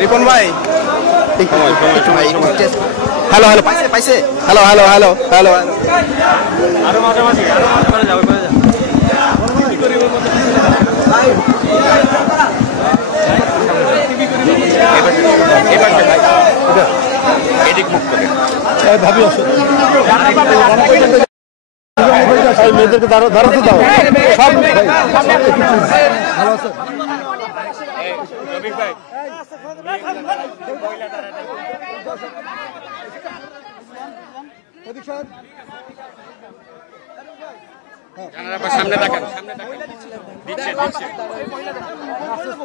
রিপন ভাই hello hello পাইছে hello hello hello hello আরো মাঝামাঝি আরো করে যাও ভাবি আসো মেয়েদেরকে দাঁড়াতে দাও সব ভালো আছে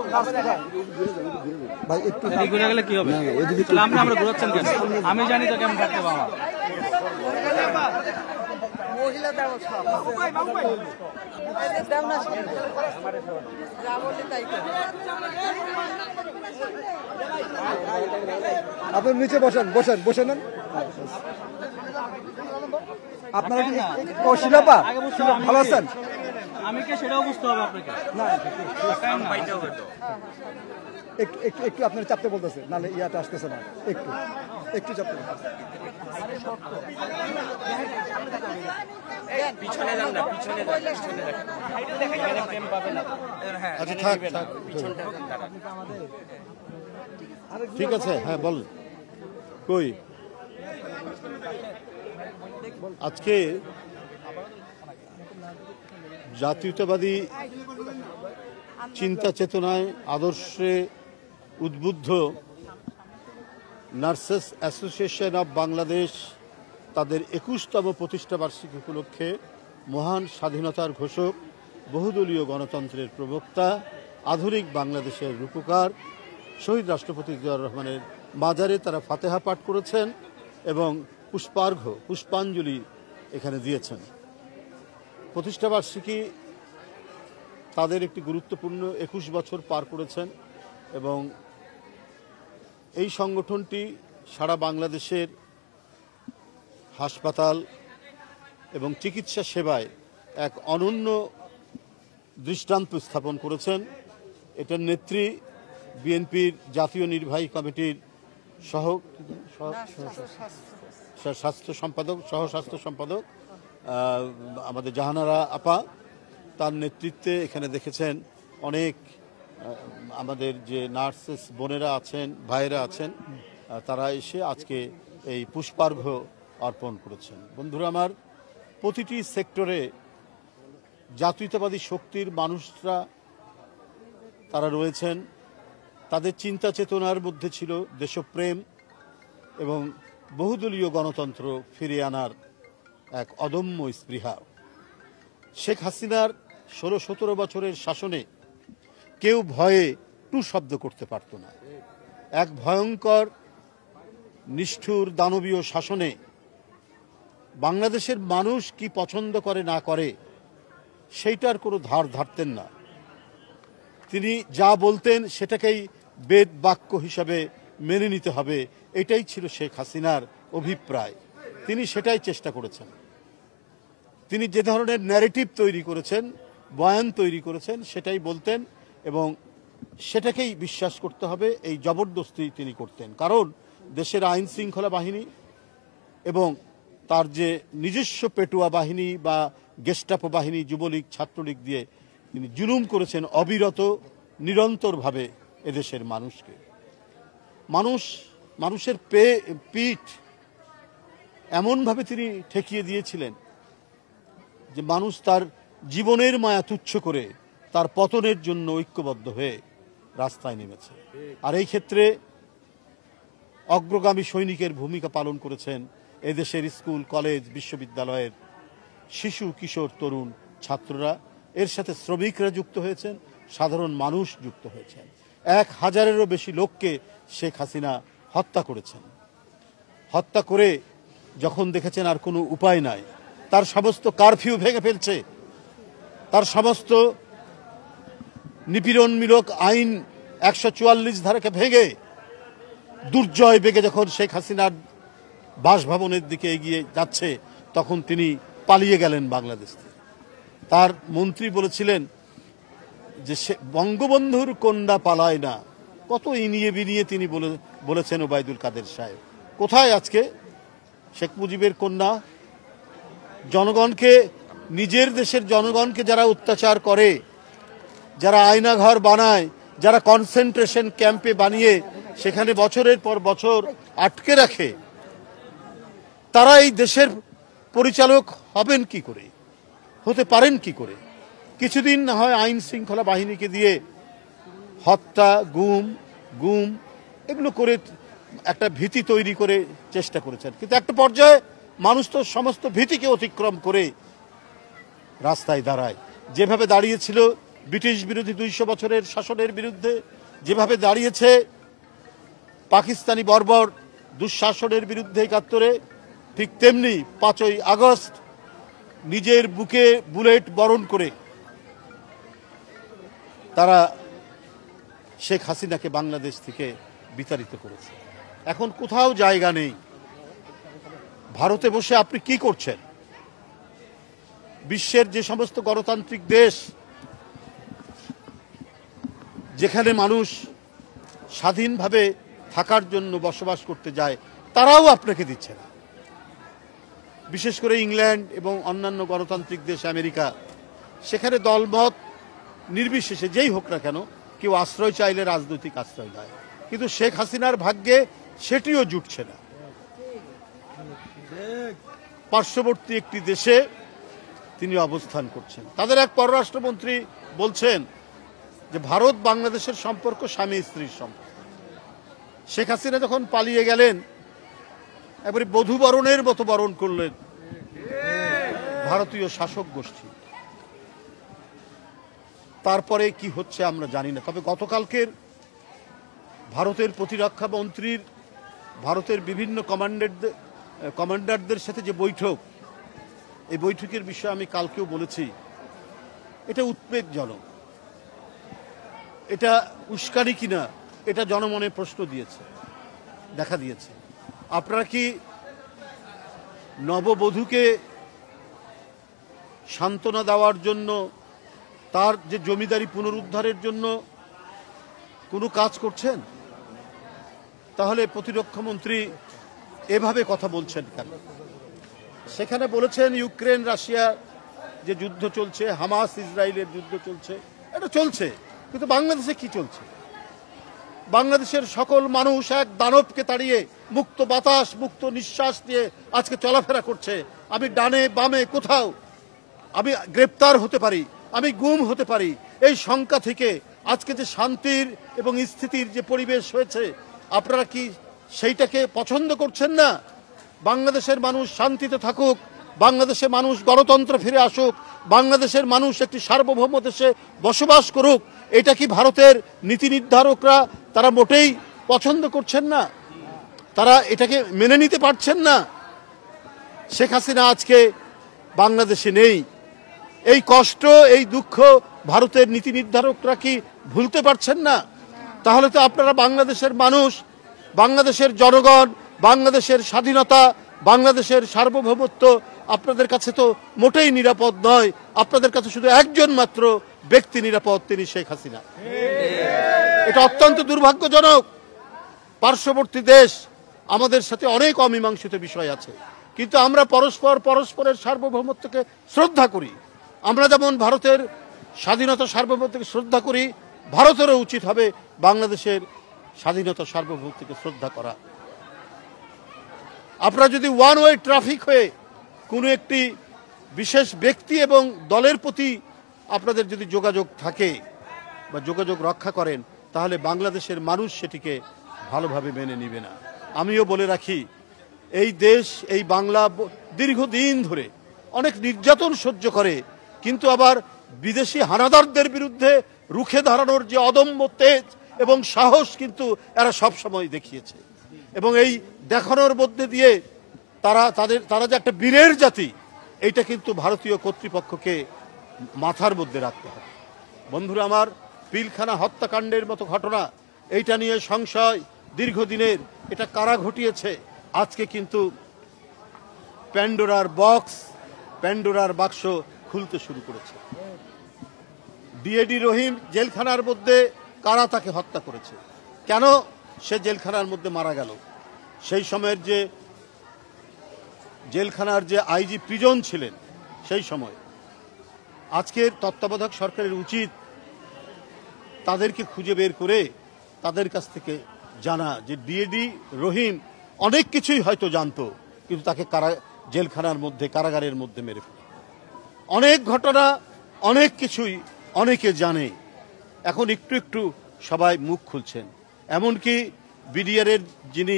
সামনে দেখেন ভাই একটু ঘুরে গেলে কি হবে আমরা ঘুরাচ্ছেন কেন আমি জানি তো কেমন থাকতে পারবো আপনি নিচে বসেন বসে নেন আপনারা শিলাপা ভালো আছেন আমি কি সেটাও বুঝতে হবে আপনাকে না একটু আপনার চাপতে বলতেছে নাহলে ইয়াটা আসতেছে না একটু চাপতে পিছনে যান না পিছনে আচ্ছা থাক ঠিক আছে হ্যাঁ বল কই আজকে জাতীয়তাবাদী চিন্তা চেতনায় আদর্শে উদ্বুদ্ধ নার্সেস অ্যাসোসিয়েশন অব বাংলাদেশ তাদের ২১তম প্রতিষ্ঠা বার্ষিকী উপলক্ষে মহান স্বাধীনতার ঘোষক বহুদলীয় গণতন্ত্রের প্রবক্তা আধুনিক বাংলাদেশের রূপকার শহীদ রাষ্ট্রপতি জিয়াউর রহমানের মাজারে তারা ফাতেহা পাঠ করেছেন এবং পুষ্পাঞ্জলি এখানে দিয়েছেন। প্রতিষ্ঠাবার্ষিকী তাদের একটি গুরুত্বপূর্ণ ২১ বছর পার করেছেন এবং এই সংগঠনটি সারা বাংলাদেশের হাসপাতাল এবং চিকিৎসা সেবায় এক অনন্য দৃষ্টান্ত স্থাপন করেছেন। এটার নেত্রী বিএনপির জাতীয় নির্বাহী কমিটির সহ স্বাস্থ্য সম্পাদক আমাদের জাহানারা আপা, তার নেতৃত্বে এখানে দেখেছেন অনেক আমাদের যে নার্সেস বোনেরা আছেন, ভাইয়েরা আছেন, তারা এসে আজকে এই পুষ্পার্ঘ্য অর্পণ করেছেন। বন্ধুরা আমার, প্রতিটি সেক্টরে জাতীয়তাবাদী শক্তির মানুষরা তারা রয়েছেন। তাদের চিন্তা চেতনার মধ্যে ছিল দেশপ্রেম এবং বহুদলীয় গণতন্ত্র ফিরিয়ে আনার এক অদম্য স্পৃহা। শেখ হাসিনার ১৬-১৭ বছরের শাসনে কেউ ভয়ে টু শব্দ করতে পারত না। এক ভয়ঙ্কর নিষ্ঠুর দানবীয় শাসনে বাংলাদেশের মানুষ কি পছন্দ করে না করে সেইটার কোনো ধার ধারতেন না। তিনি যা বলতেন সেটাকেই বেদ বাক্য হিসাবে মেনে নিতে হবে, এটাই ছিল শেখ হাসিনার অভিপ্রায়। তিনি সেটাই চেষ্টা করেছেন। তিনি যে ধরনের ন্যারেটিভ তৈরি করেছেন, বয়ান তৈরি করেছেন, সেটাই বলতেন এবং সেটাকেই বিশ্বাস করতে হবে, এই জবরদস্তি তিনি করতেন। কারণ দেশের আইন শৃঙ্খলা বাহিনী এবং তার যে নিজস্ব পেটুয়া বাহিনী বা গেস্টাপো বাহিনী, যুবলীগ, ছাত্রলীগ দিয়ে তিনি জুলুম করেছেন অবিরত, নিরন্তরভাবে এদেশের মানুষকে। মানুষের পিঠ এমনভাবে তিনি ঠেকিয়ে দিয়েছিলেন যে মানুষ তার জীবনের মায়া তুচ্ছ করে তার পতনের জন্য ঐক্যবদ্ধ হয়ে রাস্তায় নেমেছে। আর এই ক্ষেত্রে অগ্রগামী সৈনিকের ভূমিকা পালন করেছেন এদেশের স্কুল, কলেজ, বিশ্ববিদ্যালয়ের শিশু, কিশোর, তরুণ, ছাত্ররা। এর সাথে শ্রমিকরা যুক্ত হয়েছেন, সাধারণ মানুষ যুক্ত হয়েছেন। 1000-এরও বেশি লোককে শেখ হাসিনা হত্যা করেছেন। হত্যা করে যখন দেখেছেন আর কোনো উপায় নাই, তার সমস্ত কারফিউ ভেঙে ফেলছে, তার সমস্ত নিপীড়নমূলক আইন 144 ধারাকে ভেঙে দুর্জয় বেগে যখন শেখ হাসিনার বাসভবনের দিকে এগিয়ে যাচ্ছে, তখন তিনি পালিয়ে গেলেন বাংলাদেশ থেকে। তার মন্ত্রী বলেছিলেন যে সে বঙ্গবন্ধুর কন্যা পালায় না, কত ইনিয়ে বিনিয়ে তিনি বলেছেন ওবায়দুল কাদের সাহেব। কোথায় আজকে শেখ মুজিবের কন্যা? জনগণকে, নিজের দেশের জনগণকে যারা অত্যাচার করে, যারা আয়নাঘর বানায়, যারা কনসেন্ট্রেশন ক্যাম্পে বানিয়ে সেখানে বছরের পর বছর আটকে রাখে, তারা এই দেশের পরিচালক হবেন কি করে, হতে পারেন কি করে? কিছুদিন না হয় আইন শৃঙ্খলা বাহিনীকে দিয়ে হত্যা, গুম এগুলো করে একটা ভীতি তৈরি করে চেষ্টা করেছেন, কিন্তু একটা পর্যায়ে মানুষ তো সমস্ত ভীতিকে অতিক্রম করে রাস্তায় দাঁড়ায়। যেভাবে দাঁড়িয়েছিল ব্রিটিশ বিরোধী 200 বছরের শাসনের বিরুদ্ধে, যেভাবে দাঁড়িয়েছে পাকিস্তানি বর্বর দুঃশাসনের বিরুদ্ধে 71-এ, ঠিক তেমনি 5ই আগস্ট নিজের বুকে বুলেট বরণ করে তারা শেখ হাসিনাকে বাংলাদেশ থেকে বিতাড়িত করেছে। এখন কোথাও জায়গা নেই। ভারতে বসে আপনি কি করছেন? বিশ্বের যে সমস্ত গণতান্ত্রিক দেশ, যেখানে মানুষ স্বাধীনভাবে থাকার জন্য বসবাস করতে যায়, তারাও আপনাকে দিচ্ছে না। বিশেষ করে ইংল্যান্ড এবং অন্যান্য গণতান্ত্রিক দেশ, আমেরিকা, সেখানে দলমত নির্বিশেষে যেই হোক না কেন, কেউ আশ্রয় চাইলে রাজনৈতিক আশ্রয় দেয়, কিন্তু শেখ হাসিনার ভাগ্যে সেটিও জুটছে না। পার্শ্ববর্তী একটি দেশে তিনি অবস্থান করছেন। তাদের এক পররাষ্ট্রমন্ত্রী বলছেন যে ভারত বাংলাদেশের সম্পর্ক স্বামী স্ত্রীর সম্পর্ক। শেখ হাসিনা যখন পালিয়ে গেলেন, এবারে বধূ বরণের মতো বরণ করলেন ভারতীয় শাসক গোষ্ঠী। তারপরে কি হচ্ছে আমরা জানি না। তবে গতকালকের ভারতের প্রতিরক্ষা মন্ত্রীর ভারতের বিভিন্ন কমান্ডারদের সাথে যে বৈঠক, এই বৈঠকের বিষয়ে আমি কালকেও বলেছি, এটা উদ্বেগজনক। এটা উস্কানি কিনা, এটা জনমনে প্রশ্ন দেখা দিয়েছে। আপনারা কি নববধূকে সান্ত্বনা দেওয়ার জন্য, তার যে জমিদারি পুনরুদ্ধারের জন্য কোনো কাজ করছেন? তাহলে প্রতিরক্ষা মন্ত্রী এভাবে কথা বলছেন কেন? সেখানে বলেছেন ইউক্রেন রাশিয়া যে যুদ্ধ চলছে, হামাস ইসরায়েলের যুদ্ধ চলছে, এটা চলছে, কিন্তু বাংলাদেশে কি চলছে? বাংলাদেশের সকল মানুষ এক দানবকে তাড়িয়ে মুক্ত বাতাস, মুক্ত নিঃশ্বাস দিয়ে আজকে চলাফেরা করছে। আমি ডানে বামে কোথাও আমি গ্রেপ্তার হতে পারি, আমি গুম হতে পারি, এই শঙ্কা থেকে আজকে যে শান্তির এবং স্থিতির যে পরিবেশ হয়েছে, আপনারা কি সেইটাকে পছন্দ করছেন না? বাংলাদেশের মানুষ শান্তিতে থাকুক, বাংলাদেশের মানুষ গণতন্ত্র ফিরে আসুক, বাংলাদেশের মানুষ একটি সার্বভৌম দেশে বসবাস করুক, এটা কি ভারতের নীতি নির্ধারকরা তারা মোটেই পছন্দ করছেন না? তারা এটাকে মেনে নিতে পারছেন না? শেখ হাসিনা আজকে বাংলাদেশে নেই, এই কষ্ট, এই দুঃখ ভারতের নীতি নির্ধারকরা কি ভুলতে পারছেন না? তাহলে তো আপনারা বাংলাদেশের মানুষ, বাংলাদেশের জনগণ, বাংলাদেশের স্বাধীনতা, বাংলাদেশের সার্বভৌমত্ব আপনাদের কাছে তো মোটেই নিরাপদ নয়। আপনাদের কাছে শুধু একজন মাত্র ব্যক্তি নিরাপদ, তিনি শেখ হাসিনা। এটা অত্যন্ত দুর্ভাগ্যজনক। পার্শ্ববর্তী দেশ আমাদের সাথে অনেক অমীমাংসিত বিষয় আছে, কিন্তু আমরা পরস্পরের সার্বভৌমত্বকে শ্রদ্ধা করি। আমরা যেমন ভারতের স্বাধীনতা সার্বভৌমত্বকে শ্রদ্ধা করি, ভারতেরও উচিত হবে বাংলাদেশের স্বাধীনতা সার্বভৌমত্বকে শ্রদ্ধা করা। আপনারা যদি ওয়ান ওয়ে ট্রাফিক হয়ে কোনো একটি বিশেষ ব্যক্তি এবং দলের প্রতি আপনাদের যদি যোগাযোগ থাকে বা যোগাযোগ রক্ষা করেন, তাহলে বাংলাদেশের মানুষ সেটিকে ভালোভাবে মেনে নিবে না। আমিও বলে রাখি, এই দেশ, এই বাংলা দীর্ঘদিন ধরে অনেক নির্যাতন সহ্য করে, কিন্তু আবার বিদেশি হানাদারদের বিরুদ্ধে রুখে দাঁড়ানোর যে অদম্য তেজ এবং সাহস কিন্তু এরা সবসময় দেখিয়েছে। এবং এই দেখানোর মধ্যে দিয়ে তারা যে একটা বীরের জাতি, এইটা কিন্তু ভারতীয় কর্তৃপক্ষকে মাথার মধ্যে রাখতে হবে। বন্ধুরা আমার, পিলখানা হত্যাকাণ্ডের মতো ঘটনা, এইটা নিয়ে সংশয় দীর্ঘদিনের, এটা কারা ঘটিয়েছে? আজকে কিন্তু প্যান্ডোরার বাক্স খুলতে শুরু করেছে। ডিএডি রহিম জেলখানার মধ্যে কারা তাকে হত্যা করেছে? কেন সে জেলখানার মধ্যে মারা গেল? সেই সময়ের যে জেলখানার যে আইজি প্রিজন ছিলেন সেই সময়, আজকের তত্ত্বাবধায়ক সরকারের উচিত তাদেরকে খুঁজে বের করে তাদের কাছ থেকে জানা যে ডিএডি রহিম অনেক কিছুই হয়তো জানতো, কিন্তু তাকে জেলখানার মধ্যে, কারাগারের মধ্যে মেরে ফেলে। অনেক ঘটনা, অনেক কিছুই অনেকে জানে, এখন একটু একটু সবাই মুখ খুলছেন। এমনকি বিডিআরের যিনি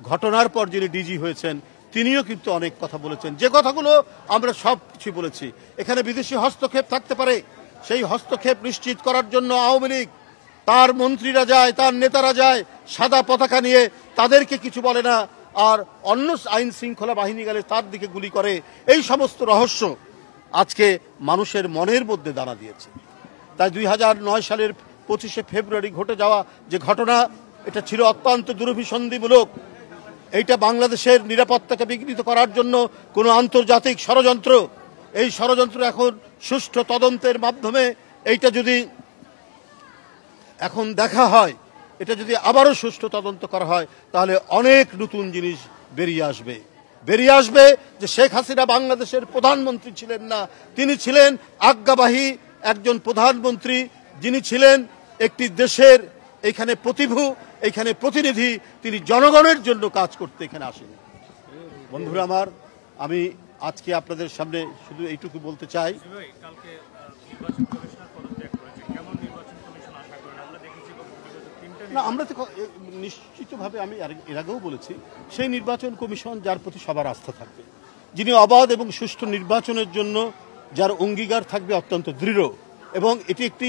ঘটনার পর যিনি ডিজি হয়েছেন, তিনিও কিন্তু অনেক কথা বলেছেন, যে কথাগুলো আমরা সব কিছু বলেছি। এখানে বিদেশি হস্তক্ষেপ থাকতে পারে, সেই হস্তক্ষেপ নিশ্চিত করার জন্য আওয়ামী লীগ, তার মন্ত্রীরা যায়, তার নেতারা যায় সাদা পতাকা নিয়ে, তাদেরকে কিছু বলে না, আর অন্য আইন শৃঙ্খলা বাহিনী গেলে তার দিকে গুলি করে। এই সমস্ত রহস্য আজকে মানুষের মনের মধ্যে দানা দিয়েছে। তাই 2009 সালের 25শে ফেব্রুয়ারি ঘটে যাওয়া যে ঘটনা, এটা ছিল অত্যন্ত দুরভিসন্ধিমূলক। এইটা বাংলাদেশের নিরাপত্তাকে বিঘ্নিত করার জন্য কোনো আন্তর্জাতিক ষড়যন্ত্র। এই ষড়যন্ত্র এখন সুষ্ঠু তদন্তের মাধ্যমে এইটা যদি এখন দেখা হয়, এটা যদি আবারও সুষ্ঠু তদন্ত করা হয়, তাহলে অনেক নতুন জিনিস বেরিয়ে আসবে যে শেখ হাসিনা বাংলাদেশের প্রধানমন্ত্রী ছিলেন না, তিনি ছিলেন আজ্ঞাবাহী একজন প্রধানমন্ত্রী, যিনি ছিলেন একটি দেশের এখানে এখানে প্রতিনিধি। তিনি জনগণের জন্য কাজ করতে এখানে আসেন। বন্ধুরা আমার, আমি আজকে আপনাদের সামনে শুধু এইটুকু বলতে চাই, না, আমরা তো নিশ্চিতভাবে, আমি এর আগেও বলেছি, সেই নির্বাচন কমিশন যার প্রতি সবার আস্থা থাকবে, যিনি অবাধ এবং সুষ্ঠু নির্বাচনের জন্য যার অঙ্গীকার থাকবে অত্যন্ত দৃঢ়, এবং এটি একটি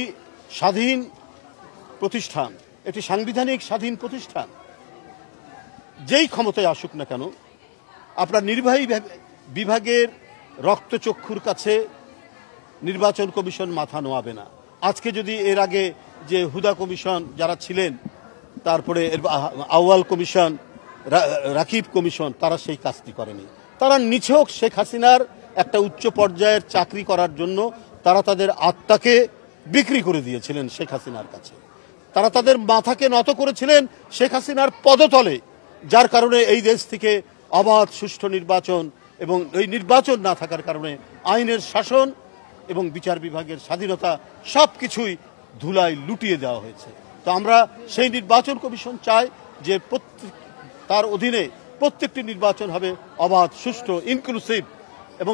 স্বাধীন প্রতিষ্ঠান, এটি সাংবিধানিক স্বাধীন প্রতিষ্ঠান। যেই ক্ষমতায় আসুক না কেন, আপনার নির্বাহী বিভাগের রক্তচক্ষুর কাছে নির্বাচন কমিশন মাথা নোয়াবে না। আজকে যদি এর আগে যে হুদা কমিশন যারা ছিলেন, তারপরে আউয়াল কমিশন, রাকিব কমিশন, তারা সেই কাজটি করেনি। তারা নিছক শেখ হাসিনার একটা উচ্চ পর্যায়ের চাকরি করার জন্য তারা তাদের আত্মাকে বিক্রি করে দিয়েছিলেন শেখ হাসিনার কাছে। তারা তাদের মাথাকে নত করেছিলেন শেখ হাসিনার পদতলে, যার কারণে এই দেশ থেকে অবাধ সুষ্ঠু নির্বাচন, এবং এই নির্বাচন না থাকার কারণে আইনের শাসন এবং বিচার বিভাগের স্বাধীনতা সব কিছুই ধুলায় লুটিয়ে দেওয়া হয়েছে। তো আমরা সেই নির্বাচন কমিশন চাই যে তার অধীনে প্রত্যেকটি নির্বাচন হবে অবাধ, সুষ্ঠু, ইনক্লুসিভ, এবং